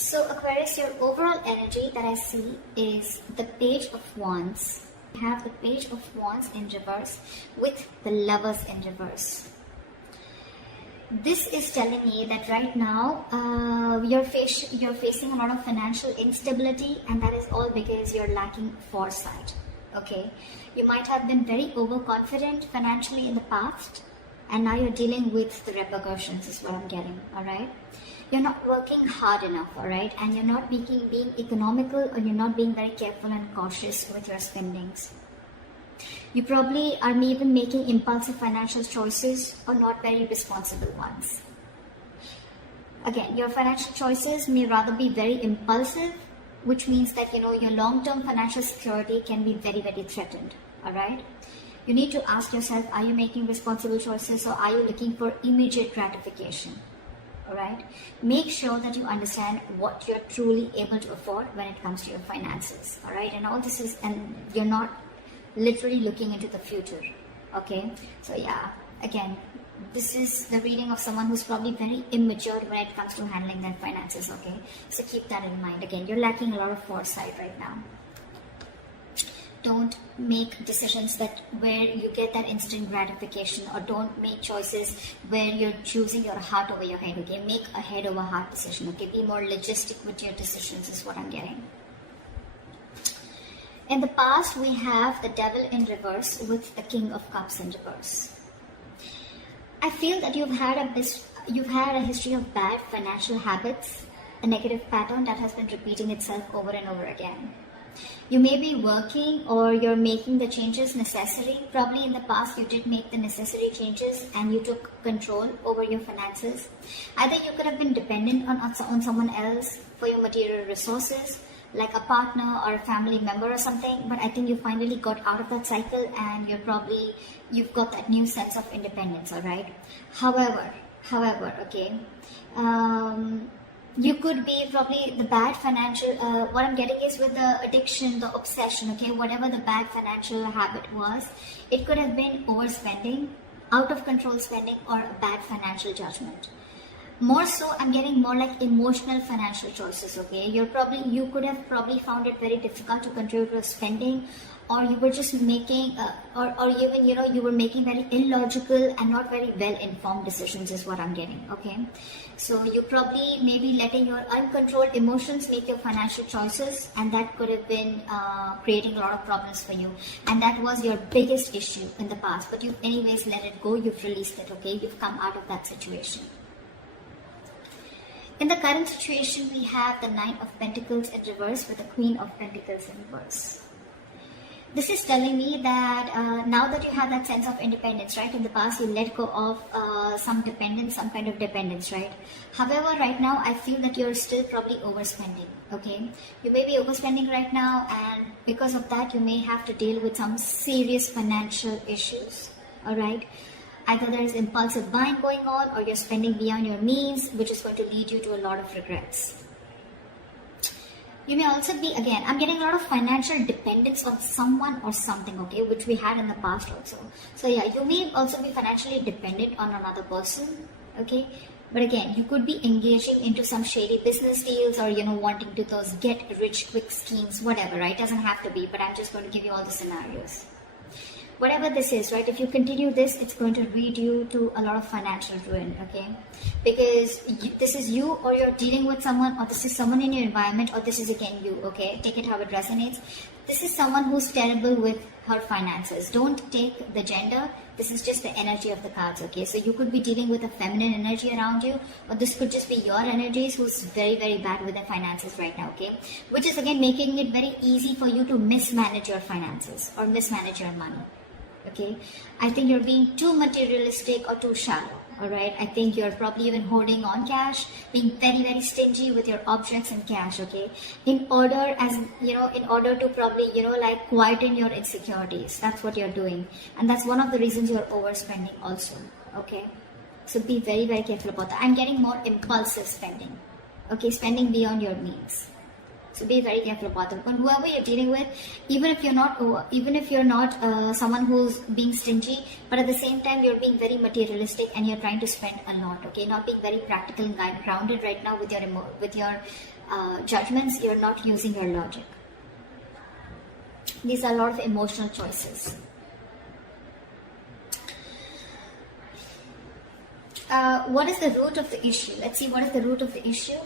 So Aquarius, your overall energy that I see is the Page of Wands. You have the Page of Wands in reverse with the Lovers in reverse. This is telling me that right now you're facing a lot of financial instability, and that is all because you're lacking foresight. Okay, you might have been very overconfident financially in the past, and now you're dealing with the repercussions is what I'm getting. All right, you're not working hard enough, all right, and you're not being economical, or you're not being very careful and cautious with your spendings. You probably are maybe making impulsive financial choices or not very responsible ones. Again, your financial choices may rather be very impulsive, which means that your long-term financial security can be very, very threatened. All right. You need to ask yourself, are you making responsible choices, or are you looking for immediate gratification? All right. Make sure that you understand what you're truly able to afford when it comes to your finances. All right. And all this is, and you're not literally looking into the future. Okay. So yeah, again, this is the reading of someone who's probably very immature when it comes to handling their finances. Okay. So keep that in mind. Again, you're lacking a lot of foresight right now. Don't make decisions where you get that instant gratification, or don't make choices where you're choosing your heart over your head. Okay, make a head over heart decision. Okay, be more logistic with your decisions is what I'm getting. In the past, we have the Devil in reverse with the King of Cups in reverse. I feel that you've had a history of bad financial habits, a negative pattern that has been repeating itself over and over again. You may be working, or you're making the changes necessary. Probably in the past you did make the necessary changes and you took control over your finances. Either you could have been dependent on someone else for your material resources, like a partner or a family member or something, but I think you finally got out of that cycle, and you've got that new sense of independence. All right. However, okay, you could be probably the bad financial, what I'm getting is with the addiction, the obsession, okay, whatever the bad financial habit was, it could have been overspending, out of control spending, or a bad financial judgment. More so, I'm getting more like emotional financial choices, okay. You could have probably found it very difficult to control your spending, or you were just making, or even, you were making very illogical and not very well-informed decisions is what I'm getting, okay. So you probably maybe letting your uncontrolled emotions make your financial choices, and that could have been creating a lot of problems for you. And that was your biggest issue in the past, but you've anyways let it go, you've released it, okay. You've come out of that situation. In the current situation, we have the Nine of Pentacles in reverse with the Queen of Pentacles in reverse. This is telling me that now that you have that sense of independence, right? In the past, you let go of some kind of dependence, right? However, right now, I feel that you're still probably overspending, okay? You may be overspending right now, and because of that, you may have to deal with some serious financial issues, all right? Either there is impulsive buying going on, or you're spending beyond your means, which is going to lead you to a lot of regrets. You may also be, again, I'm getting a lot of financial dependence on someone or something, okay, which we had in the past also. So yeah, you may also be financially dependent on another person, okay. But again, you could be engaging into some shady business deals, or, wanting to those get rich quick schemes, whatever, right? Doesn't have to be, but I'm just going to give you all the scenarios. Whatever this is, right, if you continue this, it's going to lead you to a lot of financial ruin, okay? Because this is you, or you're dealing with someone, or this is someone in your environment, or this is again you, okay? Take it how it resonates. This is someone who's terrible with her finances. Don't take the gender. This is just the energy of the cards, okay? So you could be dealing with a feminine energy around you, or this could just be your energies who's very, very bad with their finances right now, okay? Which is again making it very easy for you to mismanage your finances or mismanage your money. Okay, I think you're being too materialistic or too shallow. All right, I think you're probably even holding on cash, being very, very stingy with your objects and cash. Okay, in order to probably like quieten your insecurities. That's what you're doing, and that's one of the reasons you're overspending also. Okay, so be very, very careful about that. I'm getting more impulsive spending. Okay, spending beyond your means. So be very careful about them. And whoever you're dealing with, even if you're not someone who's being stingy, but at the same time you're being very materialistic and you're trying to spend a lot. Okay, not being very practical and grounded right now with your judgments. You're not using your logic. These are a lot of emotional choices. What is the root of the issue? Let's see what is the root of the issue.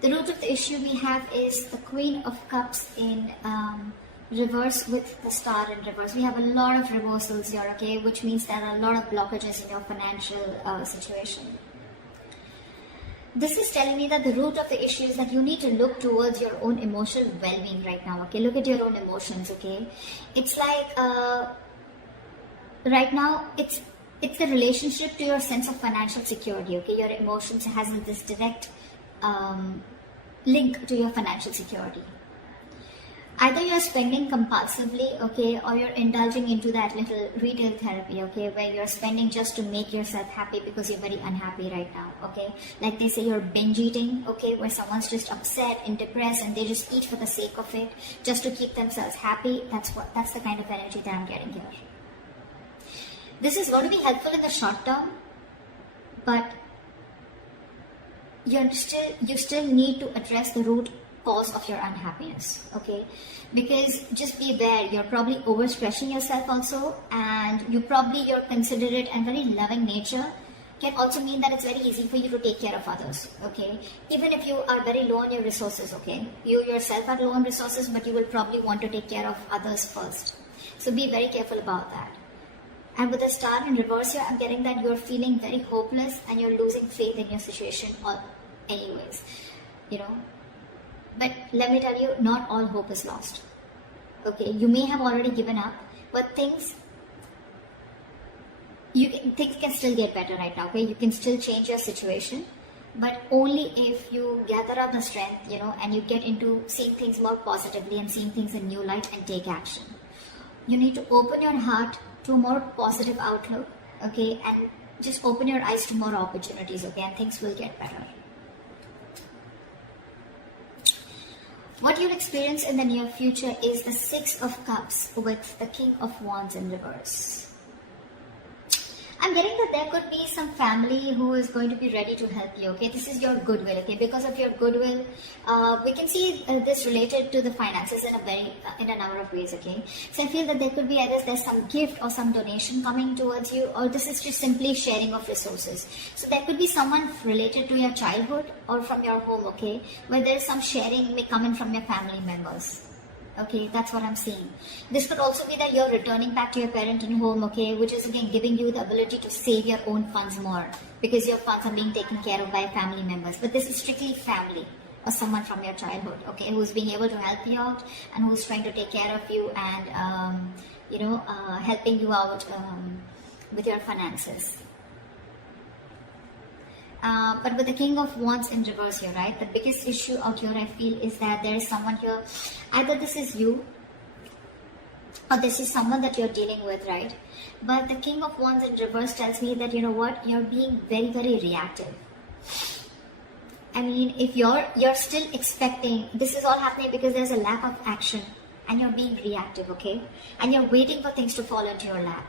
The root of the issue we have is the Queen of Cups in reverse with the Star in reverse. We have a lot of reversals here, okay, which means there are a lot of blockages in your financial situation. This is telling me that the root of the issue is that you need to look towards your own emotional well-being right now, okay? Look at your own emotions, okay? It's like, right now, it's the relationship to your sense of financial security, okay? Your emotions has this direct link to your financial security. Either you're spending compulsively, okay, or you're indulging into that little retail therapy, okay, where you're spending just to make yourself happy because you're very unhappy right now, okay. Like they say, you're binge eating, okay, where someone's just upset and depressed and they just eat for the sake of it, just to keep themselves happy. That's the kind of energy that I'm getting here. This is going to be helpful in the short term, but you still need to address the root cause of your unhappiness, okay? Because just be aware, you're probably overstressing yourself also, and your considerate and very loving nature can also mean that it's very easy for you to take care of others, okay? Even if you are very low on your resources, okay? You yourself are low on resources, but you will probably want to take care of others first. So be very careful about that. And with the Star in reverse here, I'm getting that you're feeling very hopeless and you're losing faith in your situation anyways, you know. But let me tell you, not all hope is lost. Okay, you may have already given up, but things can still get better right now. Okay, you can still change your situation, but only if you gather up the strength, you know, and you get into seeing things more positively and seeing things in new light and take action. You need to open your heart to a more positive outlook, okay, and just open your eyes to more opportunities, okay, and things will get better. What you'll experience in the near future is the Six of Cups with the King of Wands in reverse. I'm getting that there could be some family who is going to be ready to help you, okay? This is your goodwill, okay? Because of your goodwill, we can see this related to the finances in a number of ways, okay? So I feel that there could be either there's some gift or some donation coming towards you, or this is just simply sharing of resources. So there could be someone related to your childhood or from your home, okay? Where there's some sharing may come in from your family members. Okay, that's what I'm seeing. This could also be that you're returning back to your parent and home, okay, which is again giving you the ability to save your own funds more because your funds are being taken care of by family members. But this is strictly family or someone from your childhood, okay, who's being able to help you out and who's trying to take care of you and, helping you out with your finances. But with the King of Wands in reverse here, right, the biggest issue out here I feel is that there is someone here, either this is you or this is someone that you're dealing with, right? But the King of Wands in reverse tells me that, you know what, you're being very, very reactive. I mean, if you're still expecting, this is all happening because there's a lack of action and you're being reactive, okay? And you're waiting for things to fall into your lap.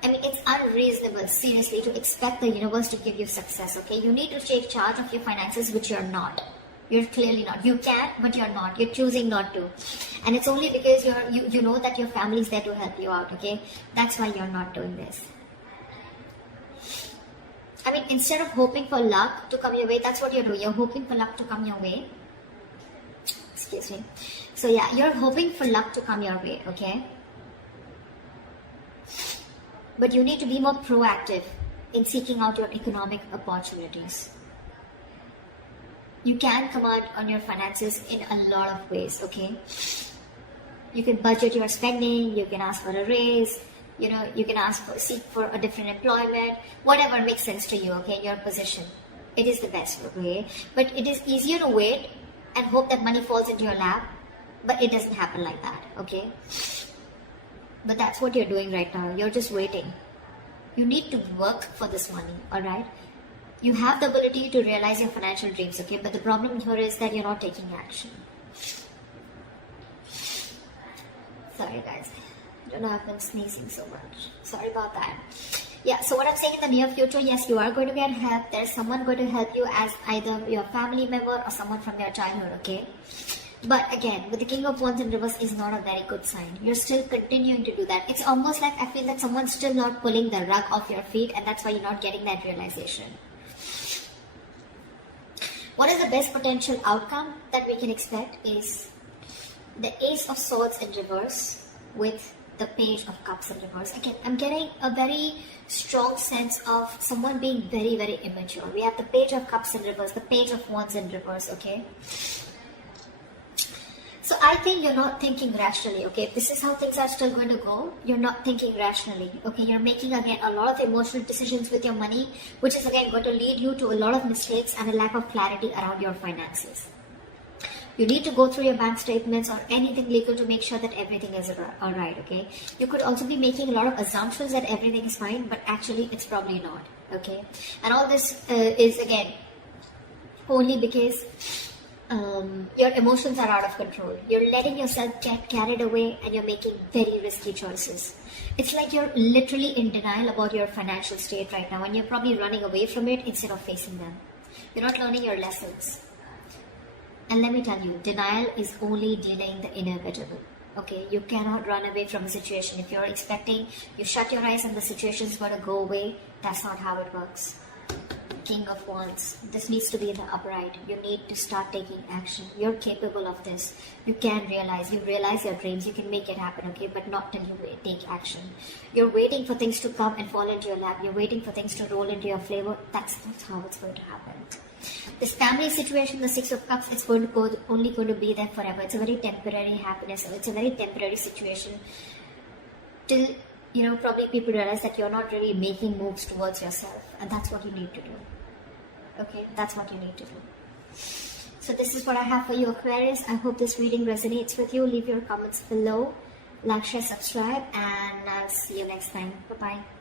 I mean, it's unreasonable, seriously, to expect the universe to give you success, okay? You need to take charge of your finances, which you're not. You're clearly not. You can, but you're not. You're choosing not to. And it's only because you know that your family is there to help you out, okay? That's why you're not doing this. I mean, instead of hoping for luck to come your way, that's what you're doing. You're hoping for luck to come your way. Excuse me. So yeah, you're hoping for luck to come your way, okay? But you need to be more proactive in seeking out your economic opportunities. You can command on your finances in a lot of ways, okay? You can budget your spending, you can ask for a raise, you know, you can seek for a different employment, whatever makes sense to you, okay, in your position. It is the best, okay? But it is easier to wait and hope that money falls into your lap, but it doesn't happen like that, okay? But that's what you're doing right now. You're just waiting. You need to work for this money, alright? You have the ability to realize your financial dreams, okay? But the problem here is that you're not taking action. Sorry guys, I don't know, I've been sneezing so much. Sorry about that. Yeah, so what I'm saying, in the near future, yes, you are going to get help. There's someone going to help you as either your family member or someone from your childhood, okay? But again, with the King of Wands in reverse is not a very good sign. You're still continuing to do that. It's almost like I feel that someone's still not pulling the rug off your feet, and that's why you're not getting that realization. What is the best potential outcome that we can expect is the Ace of Swords in reverse with the Page of Cups in reverse. Again, I'm getting a very strong sense of someone being very, very immature. We have the Page of Cups in reverse, the Page of Wands in reverse, okay? So I think you're not thinking rationally, okay? If this is how things are still going to go, you're not thinking rationally, okay? You're making, again, a lot of emotional decisions with your money, which is, again, going to lead you to a lot of mistakes and a lack of clarity around your finances. You need to go through your bank statements or anything legal to make sure that everything is alright, okay? You could also be making a lot of assumptions that everything is fine, but actually it's probably not, okay? And all this is, again, only because your emotions are out of control. You're letting yourself get carried away and you're making very risky choices. It's like you're literally in denial about your financial state right now, and you're probably running away from it instead of facing them. You're not learning your lessons. And let me tell you, denial is only delaying the inevitable. Okay, you cannot run away from a situation. If you're expecting, you shut your eyes and the situation is going to go away, that's not how it works. King of Wands, this needs to be in the upright. You need to start taking action. You're capable of this. You can realize, you realize your dreams, you can make it happen, okay? But not till you take action. You're waiting for things to come and fall into your lap. You're waiting for things to roll into your flavor. That's not how it's going to happen. This family situation, the Six of Cups, it's going to go, only going to be there forever. It's a very temporary happiness. It's a very temporary situation. Till, you know, probably people realize that you're not really making moves towards yourself. And that's what you need to do. Okay, that's what you need to do. So this is what I have for you, Aquarius. I hope this reading resonates with you. Leave your comments below. Like, share, subscribe. And I'll see you next time. Bye-bye.